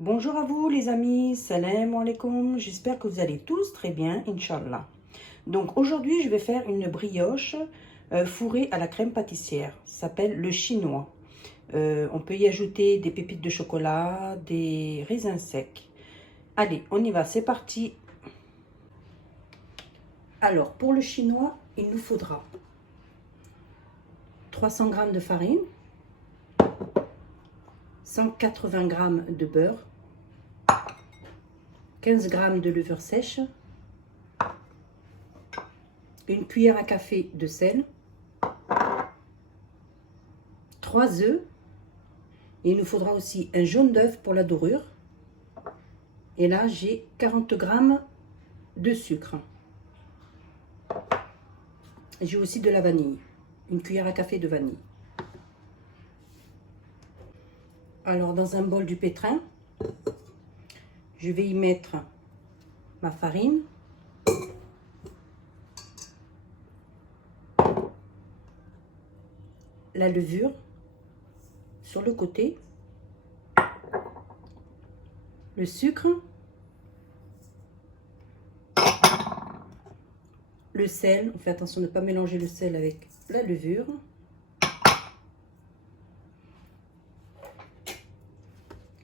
Bonjour à vous les amis, salam alaikum, j'espère que vous allez tous très bien, Inch'Allah. Donc aujourd'hui je vais faire une brioche fourrée à la crème pâtissière, ça s'appelle le chinois. On peut y ajouter des pépites de chocolat, des raisins secs. Allez, on y va, c'est parti. Alors pour le chinois, il nous faudra 300 g de farine, 180 g de beurre, 15 g de levure sèche, une cuillère à café de sel, 3 œufs, et il nous faudra aussi un jaune d'œuf pour la dorure. Et là, j'ai 40 g de sucre. J'ai aussi de la vanille, une cuillère à café de vanille. Alors, dans un bol du pétrin, je vais y mettre ma farine, la levure sur le côté, le sucre, le sel. On fait attention de ne pas mélanger le sel avec la levure.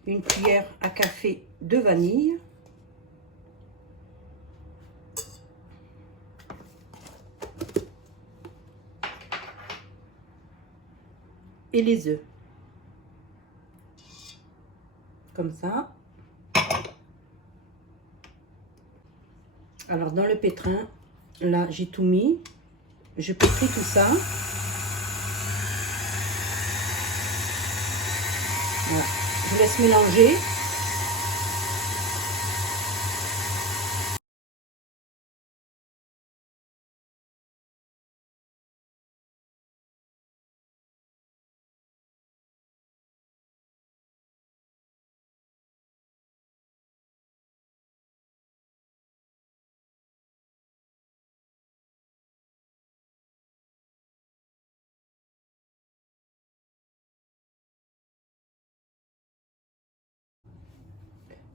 Une cuillère à café de vanille. Et les œufs. Comme ça. Alors dans le pétrin, là j'ai tout mis. Je pétris tout ça. Voilà. Je laisse mélanger.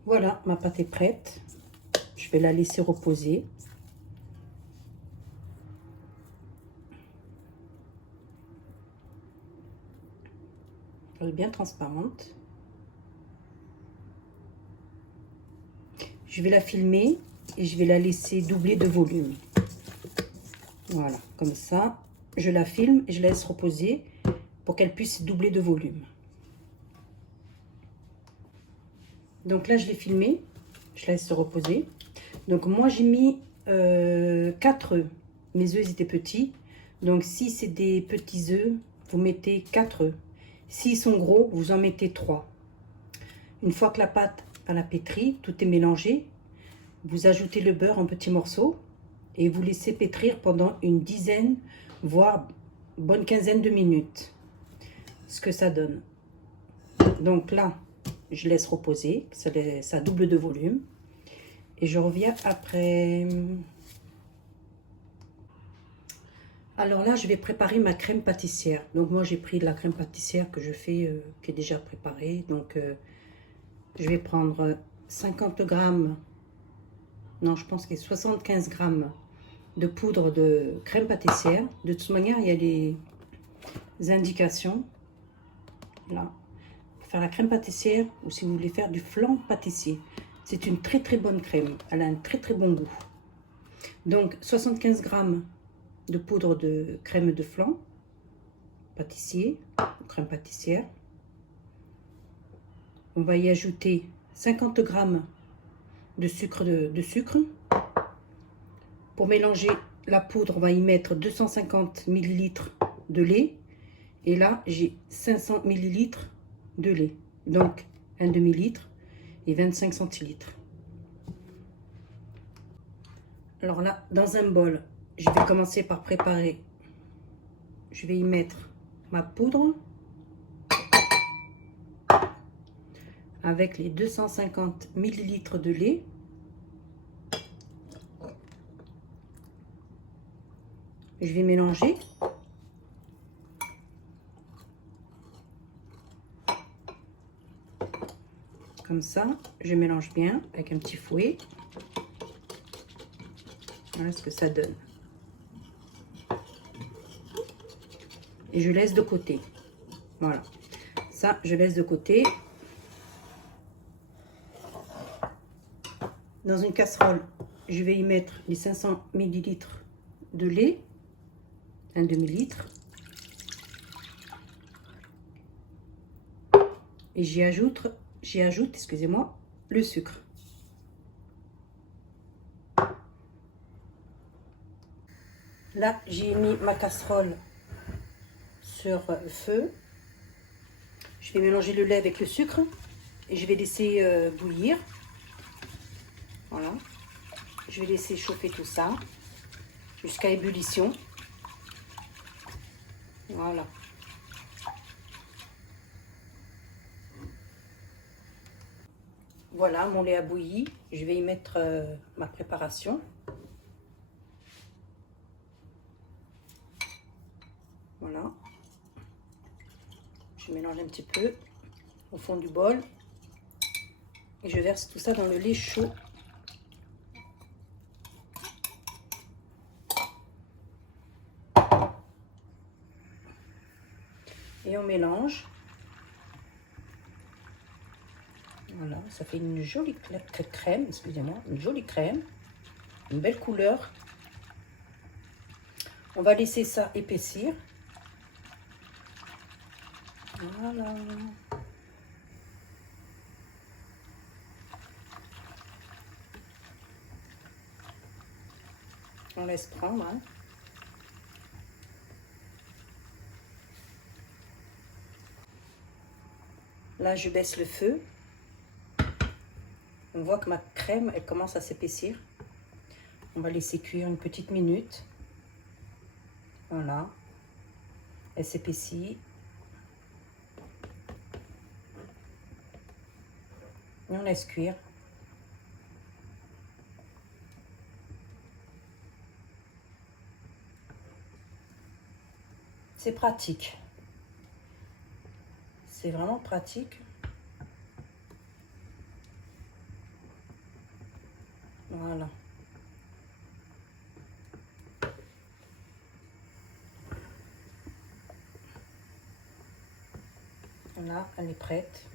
Voilà, ma pâte est prête. Je vais la laisser reposer. Elle est bien transparente. Je vais la filmer et je vais la laisser doubler de volume. Voilà, comme ça, je la filme et je la laisse reposer pour qu'elle puisse doubler de volume. Donc là, je l'ai filmée, je la laisse se reposer. Donc moi, j'ai mis 4 œufs. Mes œufs, ils étaient petits. Donc si c'est des petits œufs, vous mettez 4 œufs. S'ils sont gros, vous en mettez 3. Une fois que la pâte à la pétrie, tout est mélangé, vous ajoutez le beurre en petits morceaux et vous laissez pétrir pendant une dizaine, voire bonne quinzaine de minutes. Ce que ça donne. Donc là, je laisse reposer, ça double de volume. Et je reviens après. Alors là, je vais préparer ma crème pâtissière. Donc moi, j'ai pris de la crème pâtissière que je fais, qui est déjà préparée. Donc je vais prendre 50 grammes, non, je pense qu'il y a 75 grammes de poudre de crème pâtissière. De toute manière, il y a les indications. Là, pour faire la crème pâtissière ou si vous voulez faire du flan pâtissier. C'est une très très bonne crème. Elle a un très très bon goût. Donc 75 grammes de poudre de crème de flan pâtissier, crème pâtissière. On va y ajouter 50 grammes de sucre. Pour mélanger la poudre, on va y mettre 250 ml de lait. Et là, j'ai 500 ml de lait. Donc, un demi-litre et 25 centilitres. Alors là, dans un bol, je vais commencer par préparer. Je vais y mettre ma poudre avec les 250 ml de lait. Je vais mélanger. Comme ça, je mélange bien avec un petit fouet. Voilà ce que ça donne. Et je laisse de côté. Voilà. Ça, je laisse de côté. Dans une casserole, je vais y mettre les 500 ml de lait, un demi-litre. Et j'y ajoute, excusez-moi, le sucre. Là, j'ai mis ma casserole sur feu. Je vais mélanger le lait avec le sucre et je vais laisser bouillir. Voilà. Je vais laisser chauffer tout ça jusqu'à ébullition. Voilà. Voilà, mon lait a bouilli. Je vais y mettre ma préparation. Voilà. Je mélange un petit peu au fond du bol. Et je verse tout ça dans le lait chaud. Et on mélange. Voilà, ça fait une jolie crème, excusez-moi, une jolie crème, une belle couleur. On va laisser ça épaissir. Voilà. On laisse prendre. Hein. Là, je baisse le feu. On voit que ma crème, elle commence à s'épaissir. On va laisser cuire une petite minute. Voilà. Elle s'épaissit. Et on laisse cuire. C'est pratique. C'est vraiment pratique. Voilà. Voilà, elle est prête.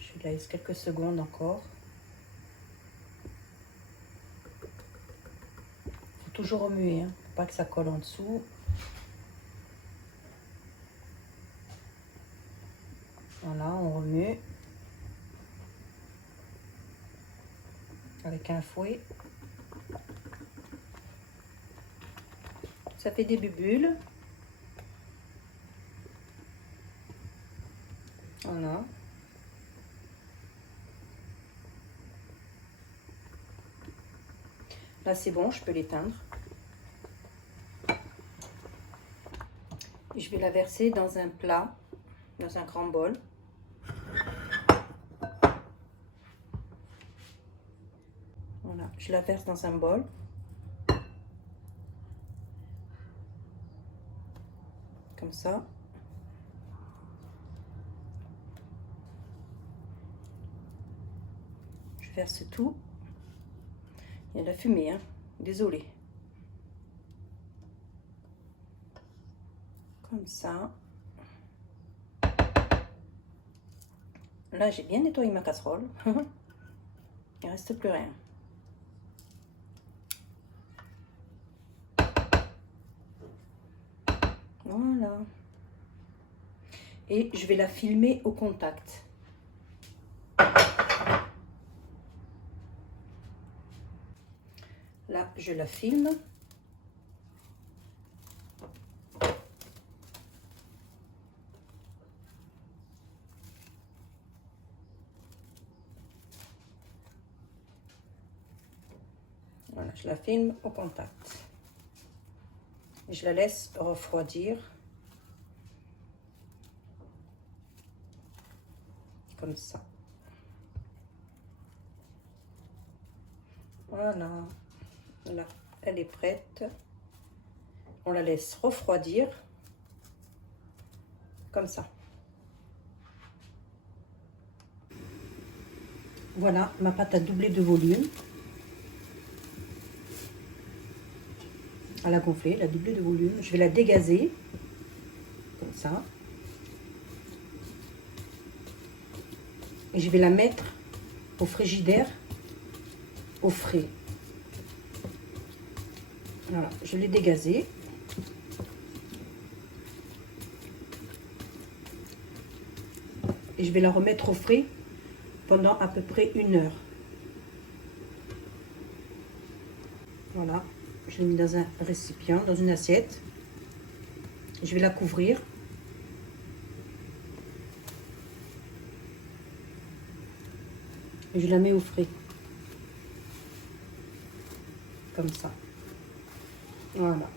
Je laisse quelques secondes encore. Faut toujours remuer, hein, pour pas que ça colle en dessous. Voilà, on remue avec un fouet. Ça fait des bulles. Voilà. Là, c'est bon, je peux l'éteindre. Je vais la verser dans un plat, dans un grand bol. Voilà, je la verse dans un bol. Comme ça. Je verse tout. Il y a de la fumée, hein. Désolée. Comme ça. Là, j'ai bien nettoyé ma casserole. Il ne reste plus rien. Voilà. Et je vais la filmer au contact. Là, je la filme. Voilà, je la filme au contact. Et je la laisse refroidir. Comme ça. Voilà. Là, elle est prête. On la laisse refroidir. comme ça. Voilà, ma pâte a doublé de volume. Elle a gonflé, elle a doublé de volume. Je vais la dégazer, comme ça. Et je vais la mettre au frigidaire, au frais. Voilà, je l'ai dégazée. Et je vais la remettre au frais pendant à peu près 1 heure. Voilà, je l'ai mis dans un récipient, dans une assiette. Je vais la couvrir. Et je la mets au frais. Comme ça. Voilà.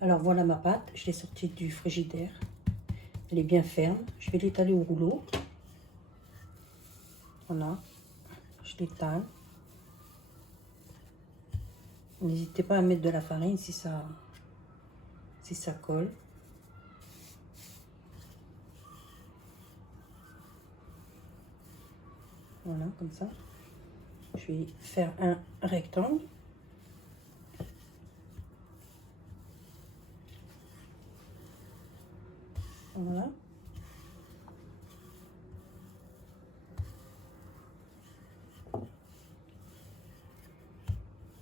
Alors voilà ma pâte, je l'ai sortie du frigidaire. Elle est bien ferme. Je vais l'étaler au rouleau. Voilà. Je l'étale. N'hésitez pas à mettre de la farine si ça colle. Voilà, comme ça. Je vais faire un rectangle. Voilà.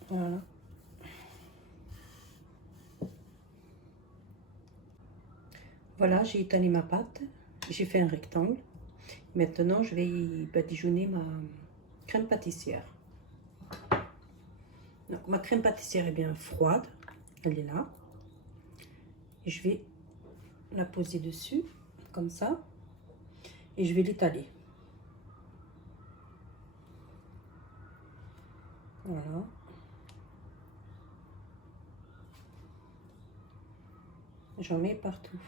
Voilà. Voilà, j'ai étalé ma pâte. J'ai fait un rectangle. Maintenant, je vais y badigeonner ma crème pâtissière. Donc, ma crème pâtissière est bien froide. Elle est là. Et je vais la poser dessus, comme ça. Et je vais l'étaler. Voilà. J'en mets partout.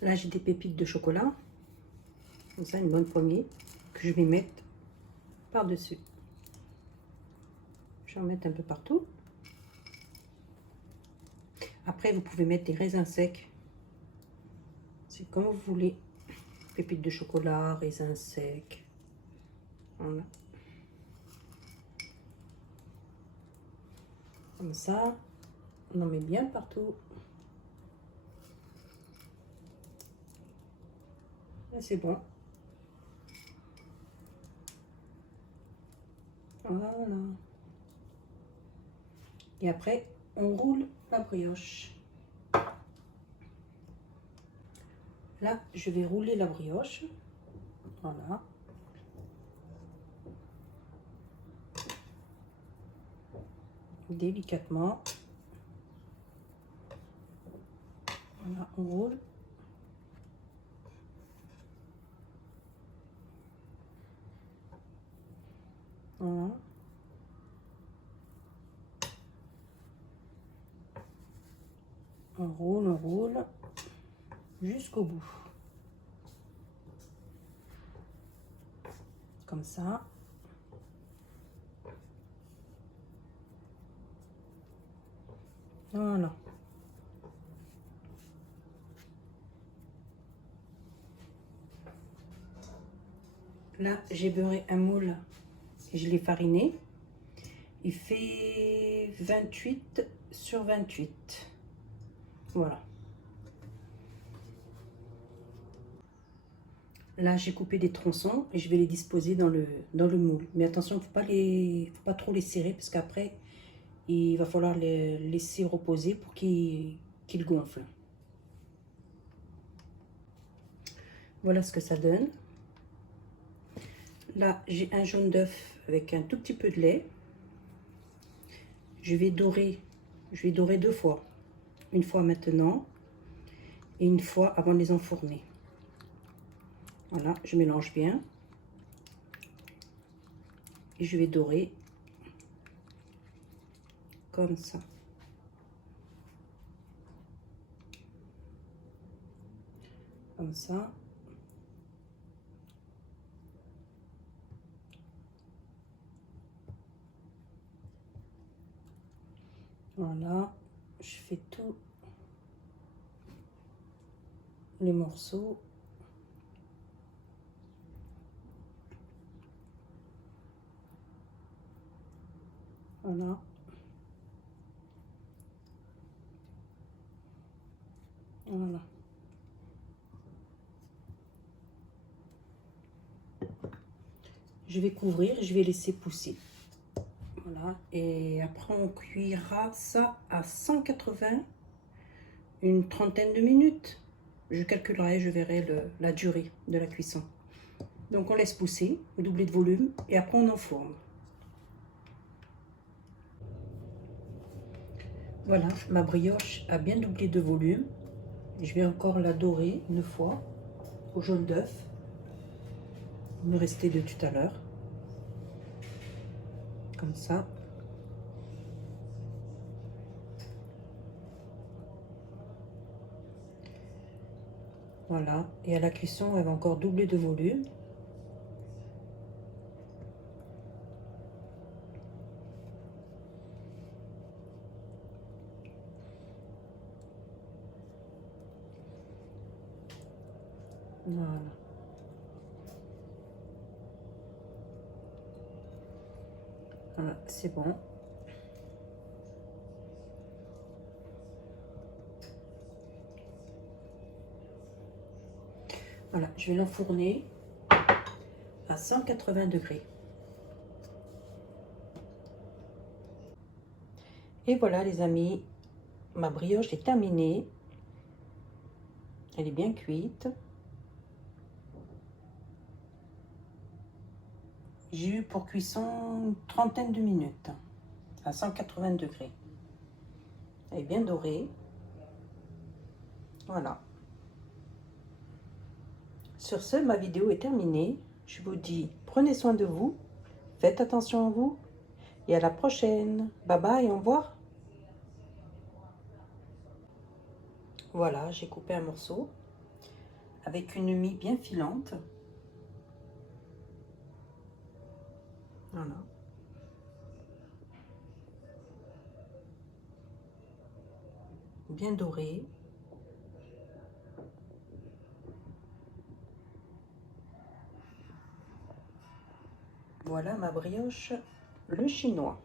Là, j'ai des pépites de chocolat. Comme ça, une bonne poignée. Que je vais mettre par-dessus. Je vais en mettre un peu partout. Après, vous pouvez mettre des raisins secs. C'est comme vous voulez. Pépites de chocolat, raisins secs. Voilà. Comme ça, on en met bien partout. Là, c'est bon. Voilà. Et après, on roule la brioche. Là, je vais rouler la brioche. Voilà. Délicatement. Voilà, on roule. Voilà. On roule jusqu'au bout. Comme ça. Voilà. Là, j'ai beurré un moule et je l'ai fariné. Il fait 28 sur 28. Voilà. Là, j'ai coupé des tronçons et je vais les disposer dans le moule. Mais attention, il ne faut pas trop les serrer parce qu'après, il va falloir les laisser reposer pour qu'ils gonflent. Voilà ce que ça donne. Là, j'ai un jaune d'œuf avec un tout petit peu de lait. Je vais dorer 2 fois. Une fois maintenant et une fois avant de les enfourner. Voilà, je mélange bien. Et je vais dorer comme ça. Comme ça. Voilà, je fais tous les morceaux. Voilà. Voilà. Je vais couvrir, je vais laisser pousser. Voilà. Et après, on cuira ça à 180, une trentaine de minutes. Je calculerai, je verrai la durée de la cuisson. Donc, on laisse pousser, doubler de volume, et après, on enfourne. Voilà, ma brioche a bien doublé de volume. Je vais encore la dorer une fois au jaune d'œuf. Il me restait de tout à l'heure. Comme ça. Voilà. Et à la cuisson, elle va encore doubler de volume. Voilà. Voilà, c'est bon. Voilà, je vais l'enfourner à 180 degrés. Et voilà les amis, ma brioche est terminée. Elle est bien cuite. J'ai eu pour cuisson une trentaine de minutes à 180 degrés. Elle est bien dorée. Voilà. Sur ce, ma vidéo est terminée. Je vous dis, prenez soin de vous, faites attention à vous et à la prochaine. Bye bye, au revoir. Voilà, j'ai coupé un morceau avec une mie bien filante. Voilà. Bien doré. Voilà ma brioche, le chinois.